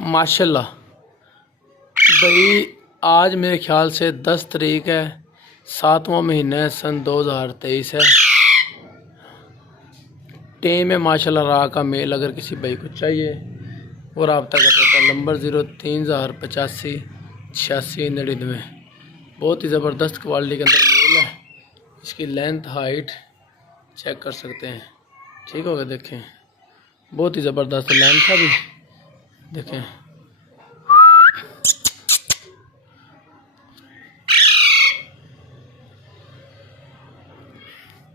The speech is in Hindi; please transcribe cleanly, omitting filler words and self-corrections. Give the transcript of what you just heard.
माशाल्लाह भाई, आज मेरे ख्याल से 10 तारीख है, 7वां महीना है, सन 2023 है। टेम है माशाल्लाह राह का मेल। अगर किसी भाई को चाहिए वो रब्ता कर सकता है। नंबर 0385 8699। बहुत ही ज़बरदस्त क्वालिटी के अंदर मेल है। इसकी लेंथ हाइट चेक कर सकते हैं। ठीक हो गया, देखें बहुत ही ज़बरदस्त लेंथ है भी, देखें।